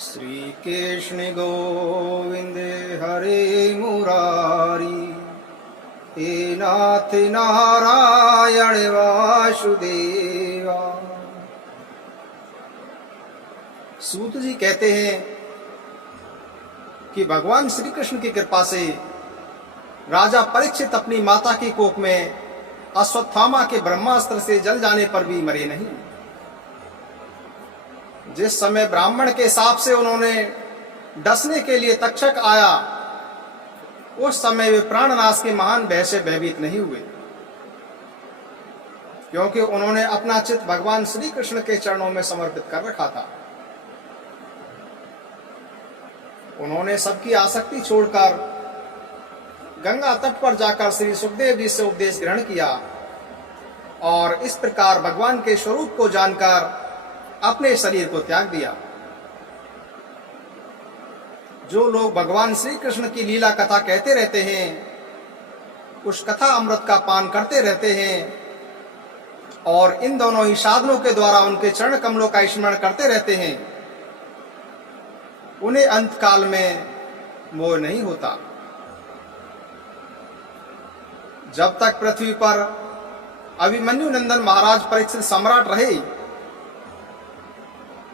श्री कृष्ण गोविंद हरे मुरारी, हे नाथ नारायण वासुदेवा। सूत जी कहते हैं कि भगवान श्री कृष्ण की कृपा से राजा परीक्षित अपनी माता की कोख में अश्वत्थामा के ब्रह्मास्त्र से जल जाने पर भी मरे नहीं। जिस समय ब्राह्मण के शाप से उन्होंने डसने के लिए तक्षक आया, उस समय वे प्राणनाश के महान भय से भयभीत नहीं हुए, क्योंकि उन्होंने अपना चित्त भगवान श्री कृष्ण के चरणों में समर्पित कर रखा था। उन्होंने सबकी आसक्ति छोड़कर गंगा तट पर जाकर श्री सुखदेव जी से उपदेश ग्रहण किया और इस प्रकार भगवान के स्वरूप को जानकर अपने शरीर को त्याग दिया। जो लोग भगवान श्री कृष्ण की लीला कथा कहते रहते हैं, उस कथा अमृत का पान करते रहते हैं और इन दोनों ही साधनों के द्वारा उनके चरण कमलों का स्मरण करते रहते हैं, उन्हें अंत काल में मोह नहीं होता। जब तक पृथ्वी पर अभिमन्यु नंदन महाराज परीक्षित सम्राट रहे,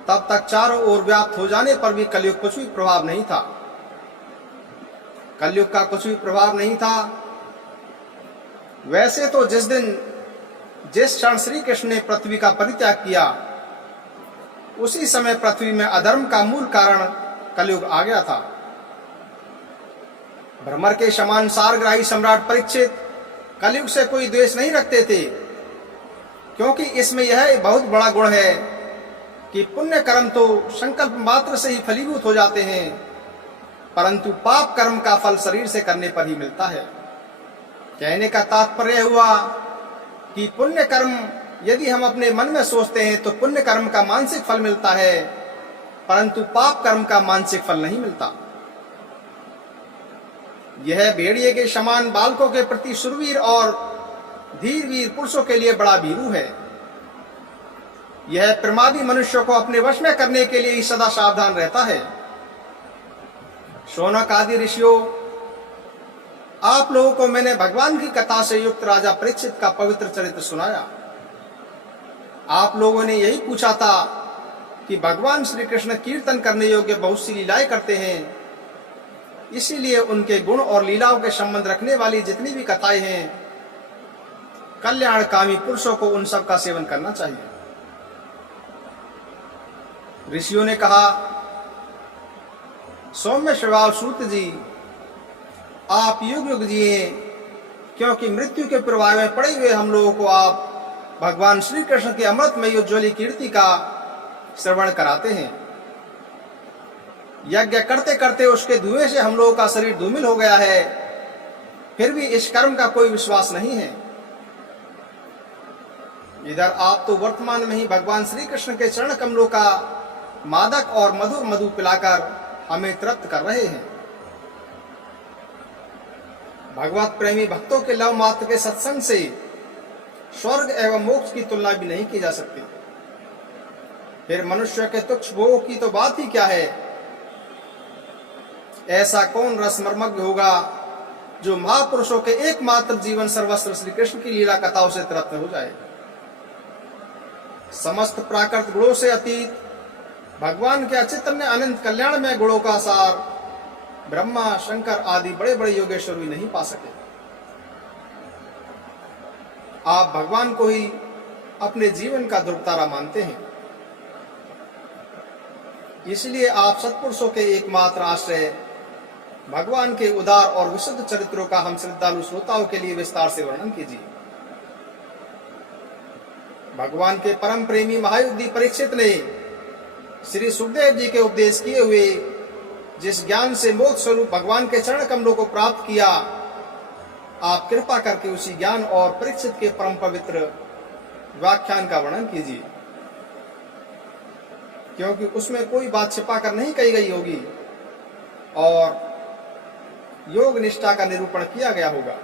तब तक चारों ओर व्याप्त हो जाने पर भी कलयुग कुछ भी प्रभाव नहीं था। कलयुग का कुछ भी प्रभाव नहीं था। वैसे तो जिस क्षण श्री कृष्ण ने पृथ्वी का परित्याग किया, उसी समय पृथ्वी में अधर्म का मूल कारण कलयुग आ गया था। भ्रमर के समान सारग्राही सम्राट परीक्षित कलयुग से कोई द्वेष नहीं रखते थे, क्योंकि इसमें यह बहुत बड़ा गुण है कि पुण्य कर्म तो संकल्प मात्र से ही फलीभूत हो जाते हैं, परंतु पाप कर्म का फल शरीर से करने पर ही मिलता है। कहने का तात्पर्य हुआ कि पुण्य कर्म यदि हम अपने मन में सोचते हैं तो पुण्य कर्म का मानसिक फल मिलता है, परंतु पाप कर्म का मानसिक फल नहीं मिलता। यह भेड़िए के समान बालकों के प्रति शूरवीर और धीर वीर पुरुषों के लिए बड़ा भीरू है। यह प्रमादी मनुष्यों को अपने वश में करने के लिए ही सदा सावधान रहता है। शौनक आदि ऋषियों, आप लोगों को मैंने भगवान की कथा से युक्त राजा परीक्षित का पवित्र चरित्र सुनाया। आप लोगों ने यही पूछा था कि भगवान श्री कृष्ण कीर्तन करने योग्य बहुत सी लीलाएं करते हैं, इसीलिए उनके गुण और लीलाओं के संबंध रखने वाली जितनी भी कथाएं हैं, कल्याणकामी पुरुषों को उन सब का सेवन करना चाहिए। ऋषियों ने कहा, सौम्य स्वभाव सूत जी, आप युग युग जिए, क्योंकि मृत्यु के प्रवाह में पड़े हुए हम लोगों को आप भगवान श्री कृष्ण के अमृतमय उज्ज्वली कीर्ति का श्रवण कराते हैं। यज्ञ करते करते उसके धुएं से हम लोगों का शरीर धूमिल हो गया है, फिर भी इस कर्म का कोई विश्वास नहीं है। इधर आप तो वर्तमान में ही भगवान श्री कृष्ण के चरण कमलों का मादक और मधुर मधु पिलाकर हमें तृप्त कर रहे हैं। भगवत प्रेमी भक्तों के लव मात्र के सत्संग से स्वर्ग एवं मोक्ष की तुलना भी नहीं की जा सकती। फिर मनुष्य के तुच्छ भोग की तो बात ही क्या है। ऐसा कौन रसमर्मज्ञ होगा जो महापुरुषों के एकमात्र जीवन सर्वस्व श्री कृष्ण की लीला कथाओं से तृप्त हो जाए। समस्त प्राकृत गुणों से अतीत भगवान के अचिंत्य अनंत कल्याण में गुणों का सार ब्रह्मा शंकर आदि बड़े बड़े योगेश्वर भी नहीं पा सके। आप भगवान को ही अपने जीवन का ध्रुवतारा मानते हैं, इसलिए आप सत्पुरुषों के एकमात्र आश्रय भगवान के उदार और विशुद्ध चरित्रों का हम श्रद्धालु श्रोताओं के लिए विस्तार से वर्णन कीजिए। भगवान के परम प्रेमी महायुद्धि परीक्षित ने श्री सुखदेव जी के उपदेश किए हुए जिस ज्ञान से मोक्ष स्वरूप भगवान के चरण कमलों को प्राप्त किया, आप कृपा करके उसी ज्ञान और परीक्षित के परम पवित्र व्याख्यान का वर्णन कीजिए, क्योंकि उसमें कोई बात छिपा कर नहीं कही गई होगी और योग निष्ठा का निरूपण किया गया होगा।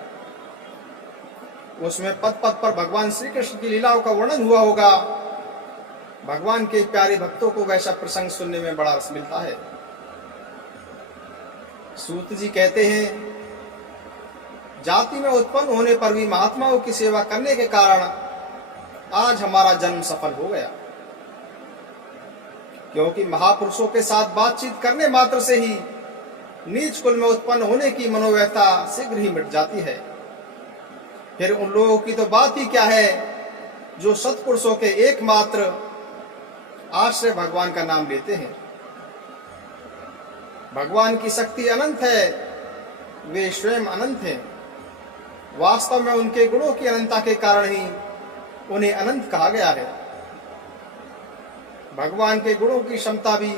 उसमें पद पद पर भगवान श्री कृष्ण की लीलाओं का वर्णन हुआ होगा। भगवान के प्यारे भक्तों को वैसा प्रसंग सुनने में बड़ा रस मिलता है। सूत जी कहते हैं, जाति में उत्पन्न होने पर भी महात्माओं की सेवा करने के कारण आज हमारा जन्म सफल हो गया, क्योंकि महापुरुषों के साथ बातचीत करने मात्र से ही नीच कुल में उत्पन्न होने की मनोव्यथा शीघ्र ही मिट जाती है। फिर उन लोगों की तो बात ही क्या है जो सत्पुरुषों के एकमात्र आश्रय भगवान का नाम लेते हैं। भगवान की शक्ति अनंत है, वे स्वयं अनंत हैं। वास्तव में उनके गुणों की अनंतता के कारण ही उन्हें अनंत कहा गया है। भगवान के गुणों की क्षमता भी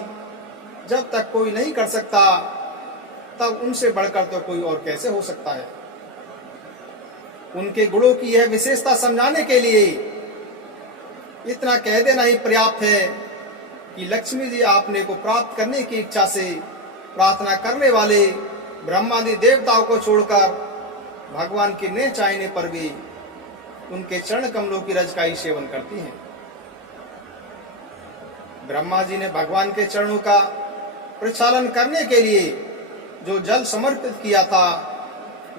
जब तक कोई नहीं कर सकता, तब उनसे बढ़कर तो कोई और कैसे हो सकता है। उनके गुणों की यह विशेषता समझाने के लिए इतना कह देना ही पर्याप्त है कि लक्ष्मी जी आपने को प्राप्त करने की इच्छा से प्रार्थना करने वाले ब्रह्मादि देवताओं को छोड़कर भगवान के न चाहने पर भी उनके चरण कमलों की रज का ही सेवन करती हैं। ब्रह्मा जी ने भगवान के चरणों का प्रक्षालन करने के लिए जो जल समर्पित किया था,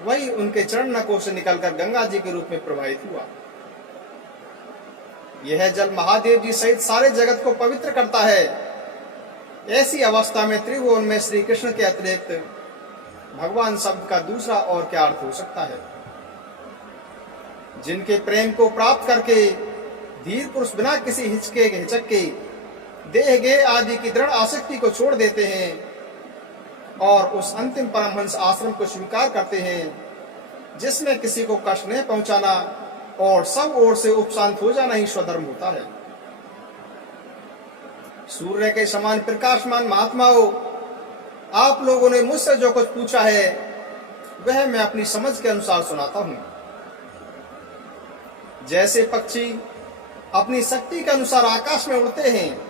वही उनके चरण नकों से निकलकर गंगा जी के रूप में प्रवाहित हुआ। यह जल महादेव जी सहित सारे जगत को पवित्र करता है। ऐसी अवस्था में त्रिभुवन में श्री कृष्ण के अतिरिक्त भगवान शब्द का दूसरा और क्या अर्थ हो सकता है। जिनके प्रेम को प्राप्त करके धीर पुरुष बिना किसी हिचक के देह गे आदि की दृढ़ आसक्ति को छोड़ देते हैं और उस अंतिम परमहंस आश्रम को स्वीकार करते हैं जिसमें किसी को कष्ट नहीं पहुंचाना और सब ओर से उपशांत हो जाना ही स्वधर्म होता है। सूर्य के समान प्रकाशमान महात्माओं, आप लोगों ने मुझसे जो कुछ पूछा है वह मैं अपनी समझ के अनुसार सुनाता हूं। जैसे पक्षी अपनी शक्ति के अनुसार आकाश में उड़ते हैं,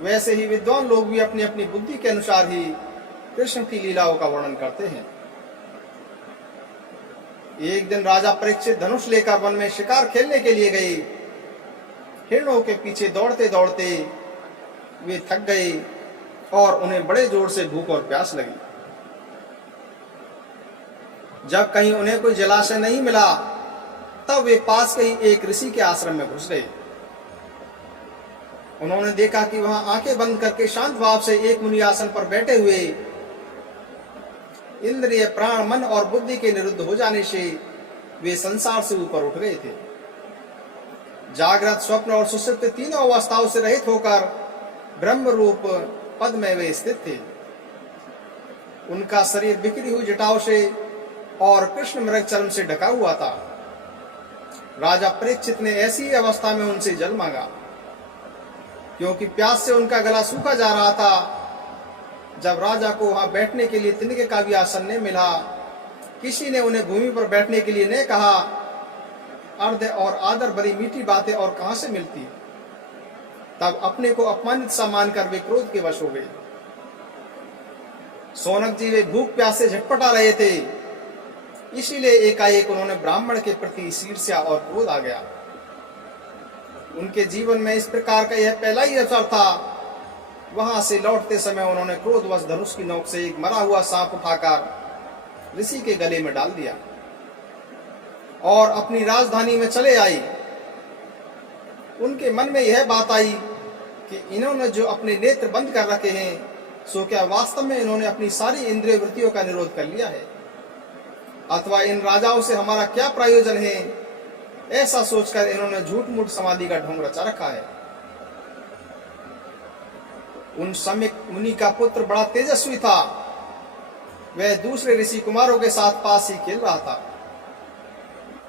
वैसे ही विद्वान लोग भी अपनी अपनी बुद्धि के अनुसार ही कृष्ण की लीलाओं का वर्णन करते हैं। एक दिन राजा परीक्षित धनुष लेकर वन में शिकार खेलने के लिए गए। हिरणों के पीछे दौड़ते दौड़ते वे थक गए और उन्हें बड़े जोर से भूख और प्यास लगी। जब कहीं उन्हें कोई जलाशय नहीं मिला, तब वे पास के ही एक ऋषि के आश्रम में घुस गए। उन्होंने देखा कि वहां आंखें बंद करके शांत भाव से एक मुनि आसन पर बैठे हुए इंद्रिय प्राण मन और बुद्धि के निरुद्ध हो जाने से वे संसार से ऊपर उठ गए थे। जागृत स्वप्न और सुषुप्त तीनों अवस्थाओं से रहित होकर ब्रह्म रूप पद में वे स्थित थे। उनका शरीर बिखरी हुई जटाओं से और कृष्ण मृग चर्म से ढका हुआ था। राजा परीक्षित ने ऐसी अवस्था में उनसे जल मांगा, क्योंकि प्यास से उनका गला सूखा जा रहा था। जब राजा को वहां बैठने के लिए तिनके का भी आसन नहीं मिला, किसी ने उन्हें भूमि पर बैठने के लिए नहीं कहा, अर्ध और आदर भरी मीठी बातें और कहां से मिलती। तब अपने को अपमानित सा मानकर वे क्रोध के वश हो गए। सोनक जी वे भूख प्यास से झटपटा रहे थे, इसीलिए एकाएक उन्होंने ब्राह्मण के प्रति ईर्ष्या और क्रोध आ गया। उनके जीवन में इस प्रकार का यह पहला ही अवसर था। वहां से लौटते समय उन्होंने क्रोधवश धनुष की नोक से एक मरा हुआ सांप उठाकर ऋषि के गले में डाल दिया और अपनी राजधानी में चले आई। उनके मन में यह बात आई कि इन्होंने जो अपने नेत्र बंद कर रखे हैं, सो क्या वास्तव में इन्होंने अपनी सारी इंद्रिय वृत्तियों का निरोध कर लिया है, अथवा इन राजाओं से हमारा क्या प्रयोजन है। ऐसा सोचकर इन्होंने झूठ मूठ समाधि का ढोंग रचा रखा है। उन समिक मुनि का पुत्र बड़ा तेजस्वी था। वह दूसरे ऋषि कुमारों के साथ पास ही खेल रहा था।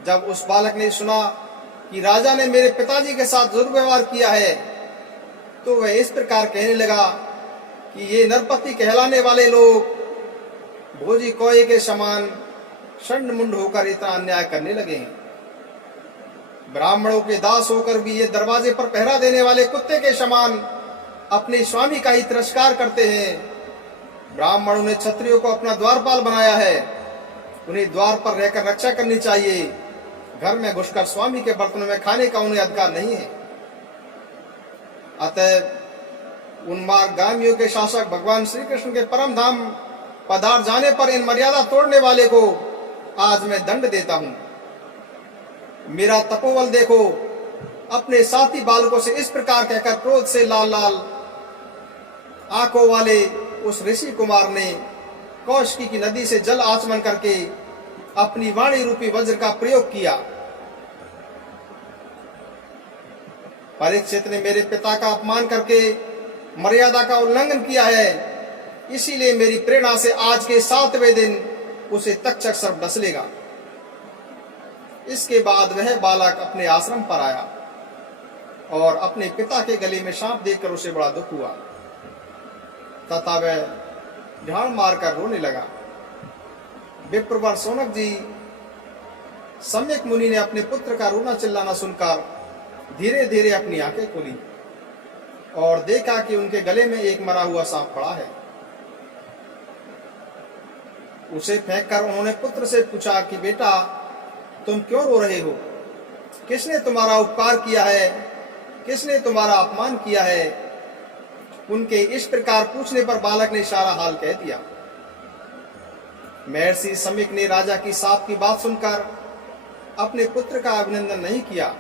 जब उस बालक ने सुना कि राजा ने मेरे पिताजी के साथ दुर्व्यवहार किया है, तो वह इस प्रकार कहने लगा कि ये नरपति कहलाने वाले लोग भोजी कोये के समान षंड मुंड होकर इतना अन्याय करने लगे हैं। ब्राह्मणों के दास होकर भी ये दरवाजे पर पहरा देने वाले कुत्ते के समान अपने स्वामी का ही तिरस्कार करते हैं। ब्राह्मणों ने क्षत्रियों को अपना द्वारपाल बनाया है, उन्हें द्वार पर रहकर रक्षा करनी चाहिए। घर में घुसकर स्वामी के बर्तनों में खाने का उन्हें अधिकार नहीं है। अतः उन्मार्गामियों के शासक भगवान श्री कृष्ण के परम धाम पधार जाने पर इन मर्यादा तोड़ने वाले को आज मैं दंड देता हूं। मेरा तपोबल देखो। अपने साथी बालकों से इस प्रकार कहकर क्रोध से लाल लाल आंखों वाले उस ऋषि कुमार ने कौशिकी की नदी से जल आचमन करके अपनी वाणी रूपी वज्र का प्रयोग किया। परीक्षित ने मेरे पिता का अपमान करके मर्यादा का उल्लंघन किया है, इसीलिए मेरी प्रेरणा से आज के 7वें दिन उसे तक्षक सर्प डस लेगा। इसके बाद वह बालक अपने आश्रम पर आया और अपने पिता के गले में सांप देखकर उसे बड़ा दुख हुआ तथा वह ढाल मारकर रोने लगा। विप्रवर शौनक जी सम्यक मुनि ने अपने पुत्र का रोना चिल्लाना सुनकर धीरे धीरे अपनी आंखें खोली और देखा कि उनके गले में एक मरा हुआ सांप पड़ा है। उसे फेंककर उन्होंने पुत्र से पूछा कि बेटा तुम क्यों रो रहे हो? किसने तुम्हारा उपकार किया है? किसने तुम्हारा अपमान किया है? उनके इस प्रकार पूछने पर बालक ने सारा हाल कह दिया। महर्षि सम्यक ने राजा की साप की बात सुनकर अपने पुत्र का अभिनंदन नहीं किया।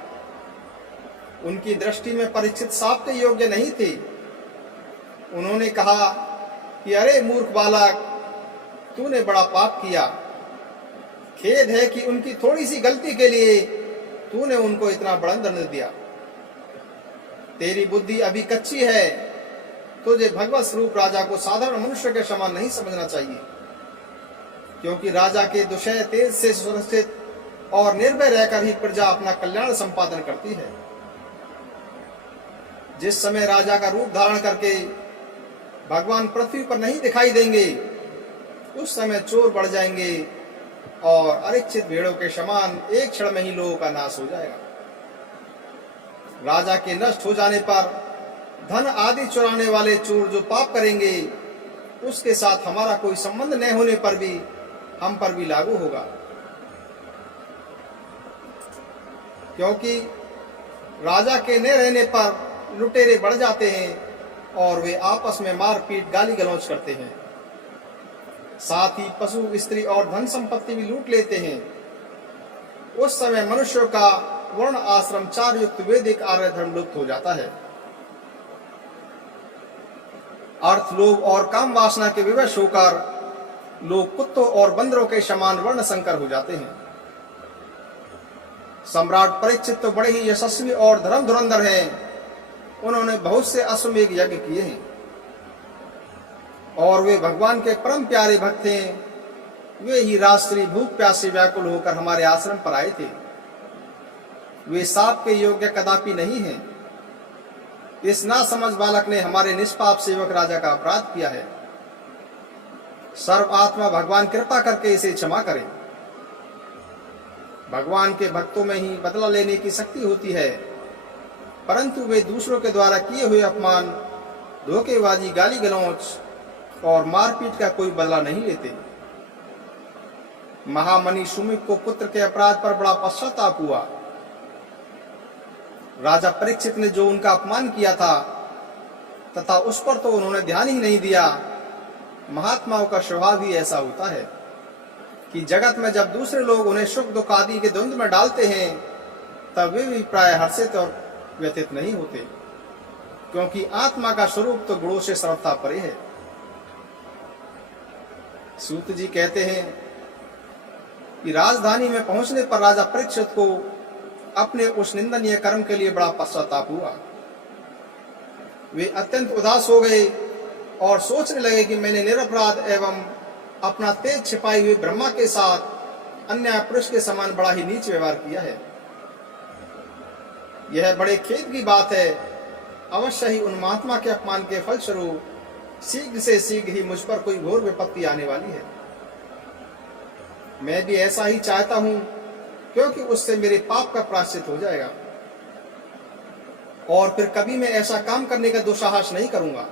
उनकी दृष्टि में परीक्षित साप के योग्य नहीं थे। उन्होंने कहा कि अरे मूर्ख बालक, तूने बड़ा पाप किया। खेद है कि उनकी थोड़ी सी गलती के लिए तूने उनको इतना बड़ा दंड दिया। तेरी बुद्धि अभी कच्ची है। तुझे भगवत स्वरूप राजा को साधारण मनुष्य के समान नहीं समझना चाहिए, क्योंकि राजा के दुष्य तेज से सुरक्षित और निर्भय रहकर ही प्रजा अपना कल्याण संपादन करती है। जिस समय राजा का रूप धारण करके भगवान पृथ्वी पर नहीं दिखाई देंगे, उस समय चोर बढ़ जाएंगे और अनिश्चित भेड़ों के समान एक क्षण में ही लोगों का नाश हो जाएगा। राजा के नष्ट हो जाने पर धन आदि चुराने वाले चोर जो पाप करेंगे, उसके साथ हमारा कोई संबंध न होने पर भी हम पर भी लागू होगा, क्योंकि राजा के न रहने पर लुटेरे बढ़ जाते हैं और वे आपस में मारपीट गाली गलौज करते हैं। साथ ही पशु, स्त्री और धन संपत्ति भी लूट लेते हैं। उस समय मनुष्यों का वर्ण आश्रम चार युक्त वैदिक आर्य धर्म लुप्त हो जाता है। अर्थ, लोभ और काम वासना के विवश होकर लोग कुत्तों और बंदरों के समान वर्ण संकर हो जाते हैं। सम्राट परीक्षित तो बड़े ही यशस्वी और धर्म धुरंधर हैं। उन्होंने बहुत से अश्वमेध यज्ञ किए हैं और वे भगवान के परम प्यारे भक्त हैं। वे ही राष्ट्रीय भूख प्यास से व्याकुल होकर हमारे आश्रम पर आए थे। वे साप के योग्य कदापि नहीं हैं। इस नासमझ बालक ने हमारे निष्पाप सेवक राजा का अपराध किया है। सर्व आत्मा भगवान कृपा करके इसे क्षमा करें। भगवान के भक्तों में ही बदला लेने की शक्ति होती है, परंतु वे दूसरों के द्वारा किए हुए अपमान, धोखेबाजी, गाली गलौज और मारपीट का कोई बदला नहीं लेते। महामणि सुमिक को पुत्र के अपराध पर बड़ा पश्चाताप हुआ। राजा परीक्षित ने जो उनका अपमान किया था तथा उस पर तो उन्होंने ध्यान ही नहीं दिया। महात्माओं का स्वभाव ही ऐसा होता है कि जगत में जब दूसरे लोग उन्हें सुख दुख आदि के द्वंद्व में डालते हैं, तब वे भी प्राय हर्षित और व्यथित नहीं होते, क्योंकि आत्मा का स्वरूप तो गुणों से सर्वथा परे है। सूत जी कहते हैं कि राजधानी में पहुंचने पर राजा परीक्षित को अपने उस निंदनीय कर्म के लिए बड़ा पश्चाताप हुआ। वे अत्यंत उदास हो गए और सोचने लगे कि मैंने निरपराध एवं अपना तेज छिपाई हुई ब्रह्मा के साथ अन्य पुरुष के समान बड़ा ही नीच व्यवहार किया है। यह बड़े खेद की बात है। अवश्य ही उन महात्मा के अपमान के फलस्वरूप शीघ्र से शीघ्र ही मुझ पर कोई घोर विपत्ति आने वाली है। मैं भी ऐसा ही चाहता हूं, क्योंकि उससे मेरे पाप का प्रायश्चित हो जाएगा और फिर कभी मैं ऐसा काम करने का दुस्साहस नहीं करूंगा।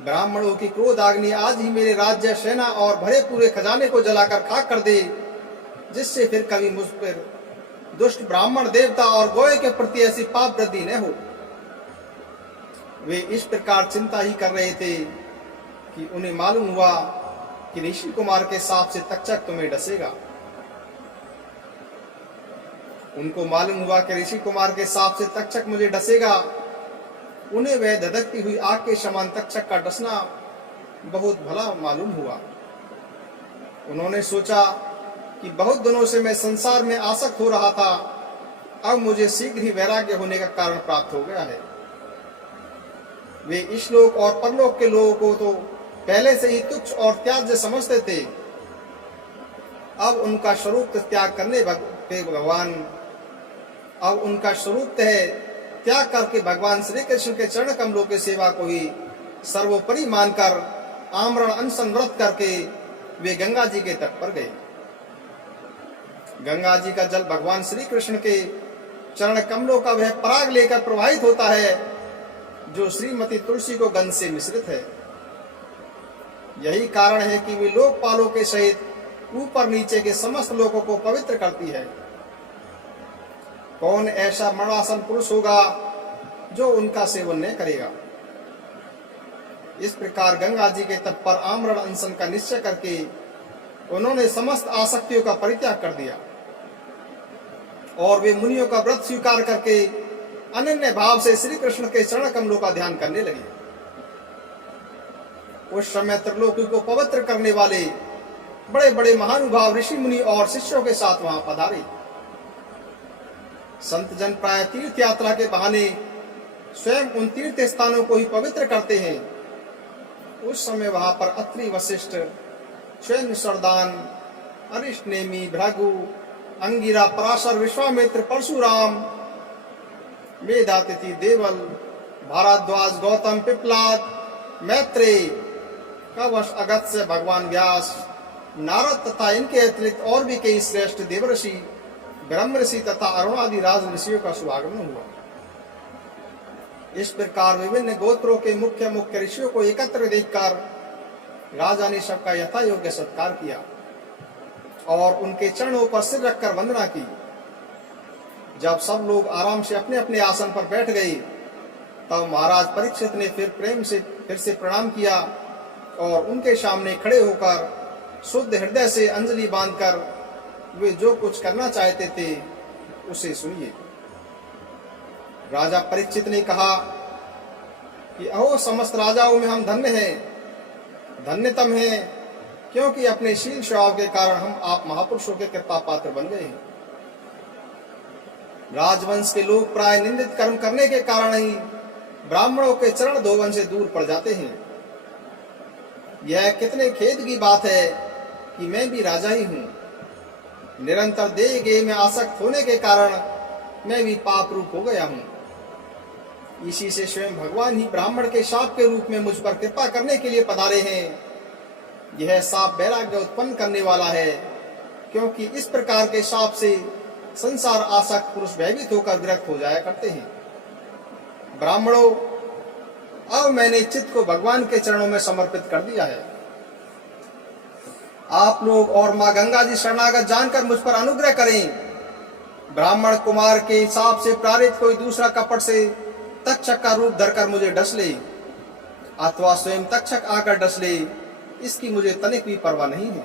ब्राह्मणों की क्रोध अग्नि आज ही मेरे राज्य, सेना और भरे पूरे खजाने को जलाकर खाक कर दे, जिससे फिर कभी मुझ पर दुष्ट ब्राह्मण, देवता और गोए के प्रति ऐसी पाप वृद्धि न हो। वे इस प्रकार चिंता ही कर रहे थे कि उन्हें मालूम हुआ कि ऋषि कुमार के सांप से तक्षक तुम्हें डसेगा। उनको मालूम हुआ कि ऋषि कुमार के सांप से तक्षक मुझे डसेगा। उन्हें वह धधकती हुई आग के समान तक्षक का डसना बहुत भला मालूम हुआ। उन्होंने सोचा कि बहुत दिनों से मैं संसार में आसक्त हो रहा था, अब मुझे शीघ्र ही वैराग्य होने का कारण प्राप्त हो गया है। वे इशलोक और परलोक के लोगों को तो पहले से ही तुच्छ और त्याज्य समझते थे। अब उनका स्वरूप त्याग करने पे भगवान अब उनका स्वरूप त्याग करके भगवान श्री कृष्ण के चरण कमलों के सेवा को ही सर्वोपरि मानकर आमरण अनशन व्रत करके वे गंगा जी के तट पर गए। गंगा जी का जल भगवान श्री कृष्ण के चरण कमलों का वह पराग लेकर प्रवाहित होता है जो श्रीमती तुलसी को गंध से मिश्रित है। यही कारण है कि वे लोकपालों के सहित ऊपर नीचे के समस्त लोगों को पवित्र करती है। कौन ऐसा मरणासन पुरुष होगा जो उनका सेवन न करेगा। इस प्रकार गंगा जी के तट पर आमरण अनशन का निश्चय करके उन्होंने समस्त आसक्तियों का परित्याग कर दिया और वे मुनियों का व्रत स्वीकार करके अनन्य भाव से श्री कृष्ण के चरण कमलों का ध्यान करने लगे। उस समय त्रिलोकी को पवित्र करने वाले बड़े बड़े महानुभाव ऋषि मुनि और शिष्यों के साथ वहां पधारे। संत जन प्राय तीर्थ यात्रा के बहाने स्वयं उन तीर्थ स्थानों को ही पवित्र करते हैं। उस समय वहां पर अत्रि, वशिष्ठ, स्वयं सरदान, अरिष्ट नेमि, भृगु, अंगिरा, पराशर, विश्वामित्र, परशुराम, मेधातिथि, देवल, भारद्वाज, गौतम, पिप्लाद, मैत्रेय, कवश, अगस्त्य, भगवान व्यास, नारद तथा इनके अतिरिक्त और भी कई श्रेष्ठ देवऋषि, ब्रह्म ऋषि तथा अरुण आदि राज ऋषियों का शुभागमन हुआ। इस प्रकार विभिन्न गोत्रों के मुख्य मुख्य ऋषियों को एकत्र देखकर राजा ने सबका यथा योग्य सत्कार किया और उनके चरणों पर सिर रखकर वंदना की। जब सब लोग आराम से अपने अपने आसन पर बैठ गए तब महाराज परीक्षित ने फिर से प्रणाम किया और उनके सामने खड़े होकर शुद्ध हृदय से अंजलि बांधकर वे जो कुछ करना चाहते थे उसे सुनिए। राजा परीक्षित ने कहा कि अहो समस्त राजाओं में हम धन्य हैं, धन्यतम हैं, क्योंकि अपने शील स्वभाव के कारण हम आप महापुरुषों के कृपा पात्र बन गए हैं। राजवंश के लोग प्राय निंदित कर्म करने के कारण ही ब्राह्मणों के चरण धोवन से दूर पड़ जाते हैं। यह कितने खेद की बात है कि मैं भी राजा ही हूं। निरंतर देह गेह में आसक्त होने के कारण मैं भी पाप रूप हो गया हूं। इसी से स्वयं भगवान ही ब्राह्मण के शाप के रूप में मुझ पर कृपा करने के लिए पधारे हैं। यह शाप वैराग्य उत्पन्न करने वाला है, क्योंकि इस प्रकार के शाप से संसार आसक्त पुरुष भयभीत होकर विरक्त हो जाया करते हैं। ब्राह्मणों, अब मैंने चित्त को भगवान के चरणों में समर्पित कर दिया है। आप लोग और माँ गंगा जी शरणागत जानकर मुझ पर अनुग्रह करें। ब्राह्मण कुमार के हिसाब से प्रेरित कोई दूसरा कपट से तक्षक का रूप धरकर मुझे डस ले अथवा स्वयं तक्षक आकर डस ले, इसकी मुझे तनिक भी परवाह नहीं है।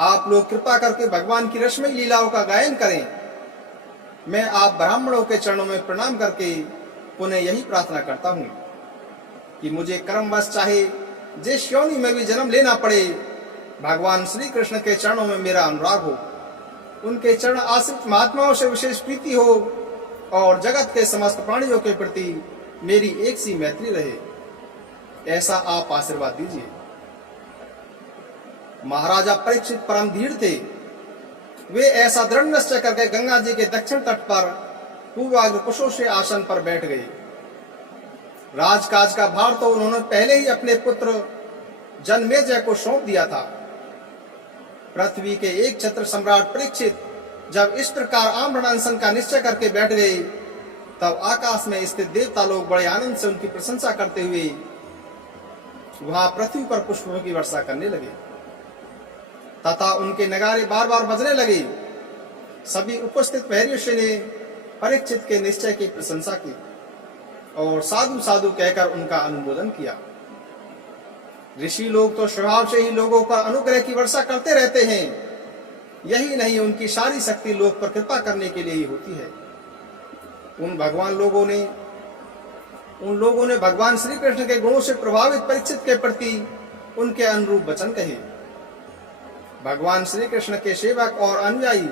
आप लोग कृपा करके भगवान की रसमयी लीलाओं का गायन करें। मैं आप ब्राह्मणों के चरणों में प्रणाम करके पुनः यही प्रार्थना करता हूँ कि मुझे कर्मवश चाहे जिस योनि में भी जन्म लेना पड़े, भगवान श्री कृष्ण के चरणों में मेरा अनुराग हो, उनके चरण आश्रित महात्माओं से विशेष प्रीति हो और जगत के समस्त प्राणियों के प्रति मेरी एक सी मैत्री रहे, ऐसा आप आशीर्वाद दीजिए। महाराजा परीक्षित परम धीर थे। वे ऐसा दृढ़ निश्चय करके गंगा जी के दक्षिण तट पर पूर्वाग्र कुशों से आसन पर बैठ गए। राजकाज का भार तो उन्होंने पहले ही अपने पुत्र जन्मेजय को सौंप दिया था। पृथ्वी के एक छत्र सम्राट परीक्षित जब इस प्रकार आमरण अनशन का निश्चय करके बैठ गए, तब आकाश में स्थित देवता लोग बड़े आनंद से उनकी प्रशंसा करते हुए वहां पृथ्वी पर पुष्पों की वर्षा करने लगे तथा उनके नगारे बार बार बजने लगे। सभी उपस्थित महर्षि ने परीक्षित के निश्चय की प्रशंसा की और साधु साधु कहकर उनका अनुमोदन किया। ऋषि लोग तो स्वभाव से ही लोगों पर अनुग्रह की वर्षा करते रहते हैं, यही नहीं उनकी सारी शक्ति लोग पर कृपा करने के लिए ही होती है। उन लोगों ने भगवान श्री कृष्ण के गुणों से प्रभावित परीक्षित के प्रति उनके अनुरूप वचन कहे। भगवान श्री कृष्ण के सेवक और अनुयायी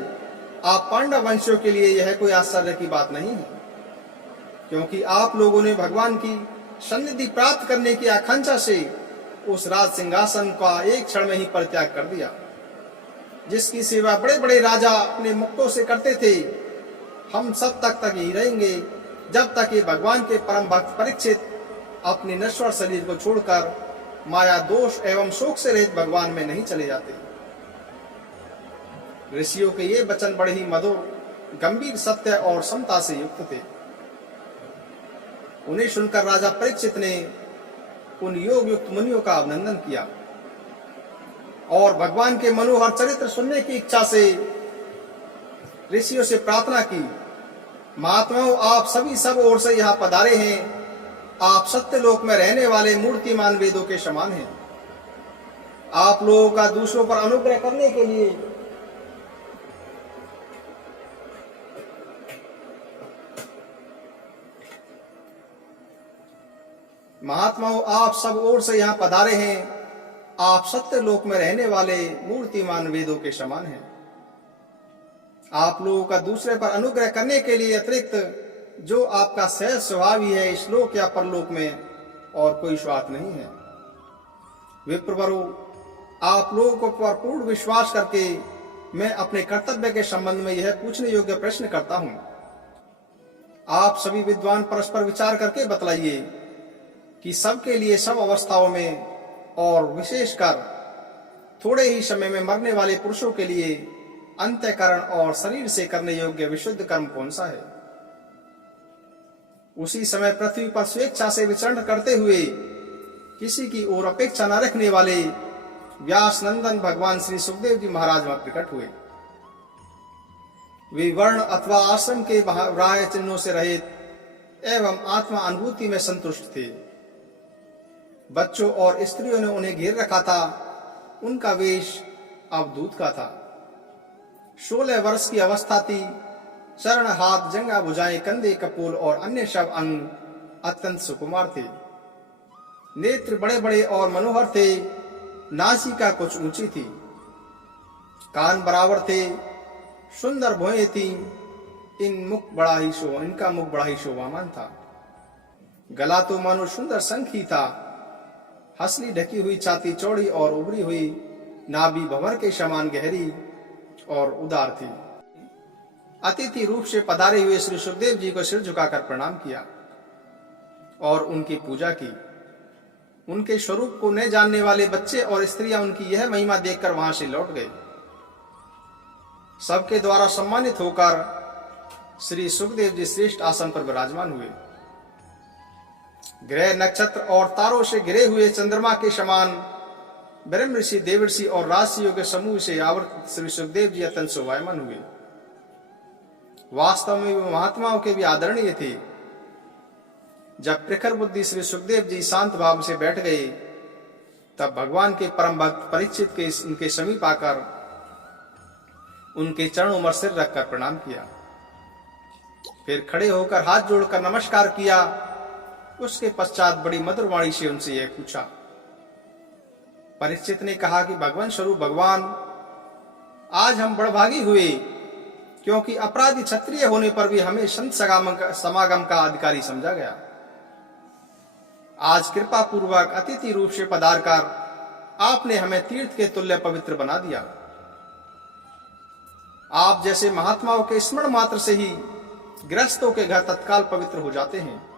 आप पांडव वंशियों के लिए यह कोई आश्चर्य की बात नहीं है, क्योंकि आप लोगों ने भगवान की सन्निधि प्राप्त करने की आकांक्षा से उस राज सिंहासन का एक क्षण में ही परित्याग कर दिया, जिसकी सेवा बड़े बड़े राजा अपने मुक्तों से करते थे। हम सब तक ही रहेंगे जब तक ये भगवान के परम भक्त परीक्षित अपने नश्वर शरीर को छोड़कर माया दोष एवं शोक से रहित भगवान में नहीं चले जाते। ऋषियों के ये वचन बड़े ही मधुर, गंभीर, सत्य और समता से युक्त थे। उन्हें सुनकर राजा परीक्षित ने उन योग युक्त मुनियों का अभिनंदन किया और भगवान के मनोहर चरित्र सुनने की इच्छा से ऋषियों से प्रार्थना की, महात्माओं, आप सभी सब ओर से यहाँ पधारे हैं। आप सत्य लोक में रहने वाले मूर्तिमान वेदों के समान हैं। आप लोगों का दूसरों पर अनुग्रह करने के लिए महात्माओं, आप सब ओर से यहाँ पधारे हैं। आप सत्य लोक में रहने वाले मूर्तिमान वेदों के समान हैं। आप लोगों का दूसरे पर अनुग्रह करने के लिए अतिरिक्त जो आपका सहज स्वभाव ही है, इस लोक या परलोक में और कोई स्वार्थ नहीं है। विप्रवरो, आप लोगों को पूर्ण विश्वास करके मैं अपने कर्तव्य के संबंध में यह पूछने योग्य प्रश्न करता हूं। आप सभी विद्वान परस्पर विचार करके बतलाइए कि सबके लिए सब अवस्थाओं में और विशेषकर थोड़े ही समय में मरने वाले पुरुषों के लिए अंतःकरण और शरीर से करने योग्य विशुद्ध कर्म कौन सा है। उसी समय पृथ्वी पर स्वेच्छा से विचरण करते हुए किसी की ओर अपेक्षा न रखने वाले व्यास नंदन भगवान श्री सुखदेव जी महाराज वहां प्रकट हुए। वे वर्ण अथवा आश्रम के राय चिन्हों से रहित एवं आत्मा अनुभूति में संतुष्ट थे। बच्चों और स्त्रियों ने उन्हें घेर रखा था। उनका वेश अवधूत का था। 16 वर्ष की अवस्था थी। चरण, हाथ, जंगा, भुजाएं, कंधे, कपोल और अन्य सब अंग अत्यंत सुकुमार थे। नेत्र बड़े बड़े और मनोहर थे। नासिका कुछ ऊंची थी। कान बराबर थे। सुंदर भुएं थी। इनका मुख बड़ा ही शोभामान था। गला तो मानो सुंदर शंख ही था। हंसली ढकी हुई छाती चौड़ी और उभरी हुई नाभि भंवर के समान गहरी और उदार थी। अतिथि रूप से पधारे हुए श्री सुखदेव जी को सिर झुकाकर प्रणाम किया और उनकी पूजा की। उनके स्वरूप को न जानने वाले बच्चे और स्त्रियां उनकी यह महिमा देखकर वहां से लौट गए। सबके द्वारा सम्मानित होकर श्री सुखदेव जी श्रेष्ठ आसन पर विराजमान हुए। ग्रह, नक्षत्र और तारों से घिरे हुए चंद्रमा के समान ब्रह्म ऋषि, देवर्षि और राजसियों के समूह से आवृत श्री सुखदेव जी अत्यंत शोभायमान हुए। वास्तव में वे महात्माओं के भी आदरणीय थे। जब प्रखर बुद्धि श्री सुखदेव जी शांत भाव से बैठ गए, तब भगवान के परम भक्त परीक्षित के उनके समीप आकर उनके चरणों में सिर रखकर प्रणाम किया। फिर खड़े होकर हाथ जोड़कर नमस्कार किया। उसके पश्चात बड़ी मधुर वाणी से उनसे यह पूछा। परीक्षित ने कहा कि भगवान स्वरूप भगवान, आज हम बड़भागी हुए, क्योंकि अपराधी क्षत्रिय होने पर भी हमें संत समागम का अधिकारी समझा गया। आज कृपा पूर्वक अतिथि रूप से पधार कर आपने हमें तीर्थ के तुल्य पवित्र बना दिया। आप जैसे महात्माओं के स्मरण मात्र से ही गृहस्थों के घर तत्काल पवित्र हो जाते हैं।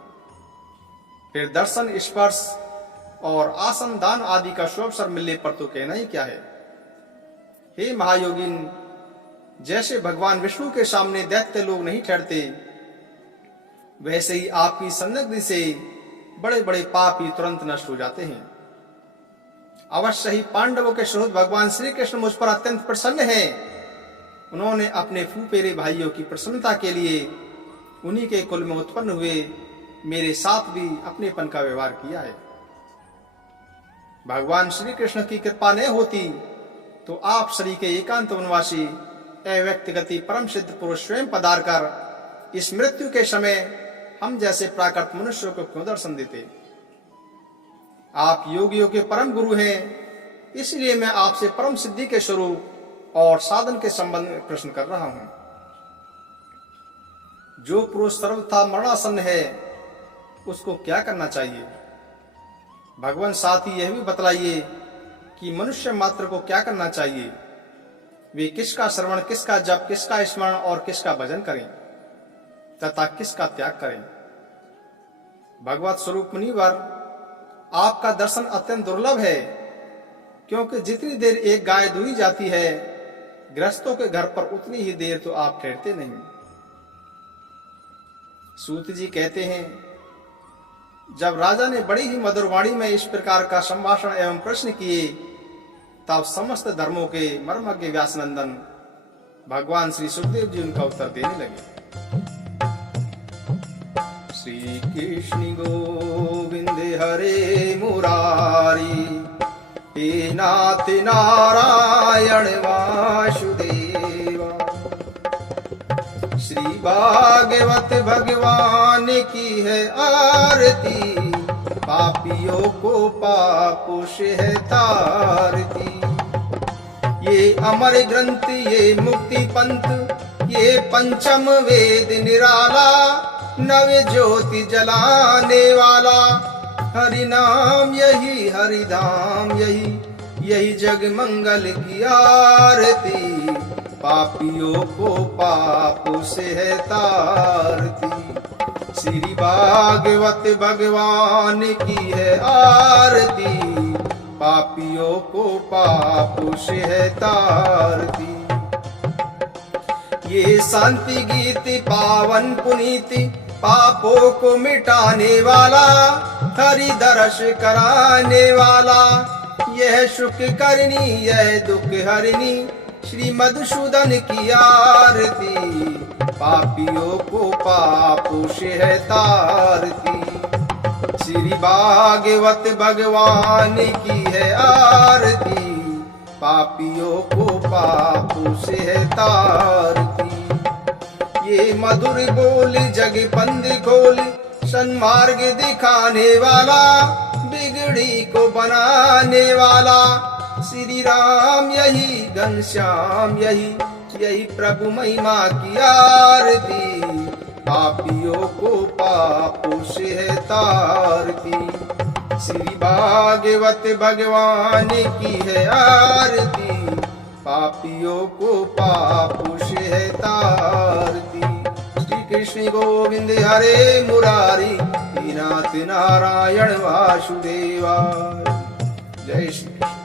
फिर दर्शन, स्पर्श और आसन दान आदि का शुभ अवसर मिलने पर तो कहना ही क्या है। हे महायोगिन, जैसे भगवान विष्णु के सामने दैत्य लोग नहीं ठहरते, वैसे ही आपकी संनिधि से बड़े बड़े पाप ही तुरंत नष्ट हो जाते हैं। अवश्य ही पांडवों के सुहृद भगवान श्री कृष्ण मुझ पर अत्यंत प्रसन्न हैं। उन्होंने अपने फूफेरे भाइयों की प्रसन्नता के लिए उन्हीं के कुल में उत्पन्न हुए मेरे साथ भी अपनेपन का व्यवहार किया है। भगवान श्री कृष्ण की कृपा नहीं होती तो आप श्री के एकांत वनवासी अव्यक्तगति परम सिद्ध पुरुष स्वयं पधार कर इस मृत्यु के समय हम जैसे प्राकृत मनुष्यों को क्यों दर्शन देते। आप योगियों के परम गुरु हैं, इसलिए मैं आपसे परम सिद्धि के स्वरूप और साधन के संबंध में प्रश्न कर रहा हूं। जो पुरुष सर्वथा मरणासन्न है उसको क्या करना चाहिए? भगवान साथ ही यह भी बतलाइए कि मनुष्य मात्र को क्या करना चाहिए। वे किसका श्रवण, किसका जप, किसका स्मरण और किसका भजन करें तथा किसका त्याग करें। भगवत स्वरूप मुनिवर, आपका दर्शन अत्यंत दुर्लभ है, क्योंकि जितनी देर एक गाय दुही जाती है गृहस्थों के घर पर उतनी ही देर तो आप ठहरते नहीं। सूत जी कहते हैं, जब राजा ने बड़ी ही मधुर वाणी में इस प्रकार का संभाषण एवं प्रश्न किए तब समस्त धर्मों के मर्मज्ञ व्यासनंदन भगवान श्री सुखदेव जी उनका उत्तर देने लगे। श्री कृष्ण गोविंद हरे मुरारी, हे नाथ नारायण वासुदेवा। श्री भागवत भगवान की है आरती, पापियों को पापों से है तारती। ये अमर ग्रंथ, ये मुक्ति पंथ, ये पंचम वेद निराला, नव ज्योति जलाने वाला। हरि नाम यही, हरि धाम यही, यही जग मंगल की आरती। पापियों को पापों से है तारती। श्री भागवत भगवान की है आरती, पापियों को पापों से है तारती। ये शांति गीत पावन पुनीति, पापों को मिटाने वाला, हरि दर्श कराने वाला। यह सुख करनी, यह दुख हरनी, श्री मधुसूदन की आरती। पापियों को पापों से है तारती। श्री भागवत भगवान की है आरती, पापियों को पापों से है तारती। ये मधुर बोल जग पंद खोल, सन्मार्ग दिखाने वाला, बिगड़ी को बनाने वाला। श्री राम यही, घनश्याम यही, यही प्रभु महिमा की आरती। पापियों को पापों से है तारती। श्री भागवत भगवान की है आरती, पापियों को पापों से है तारती। श्री कृष्ण गोविंद हरे मुरारी, नाथ नारायण वासुदेवा। जय श्री कृष्ण।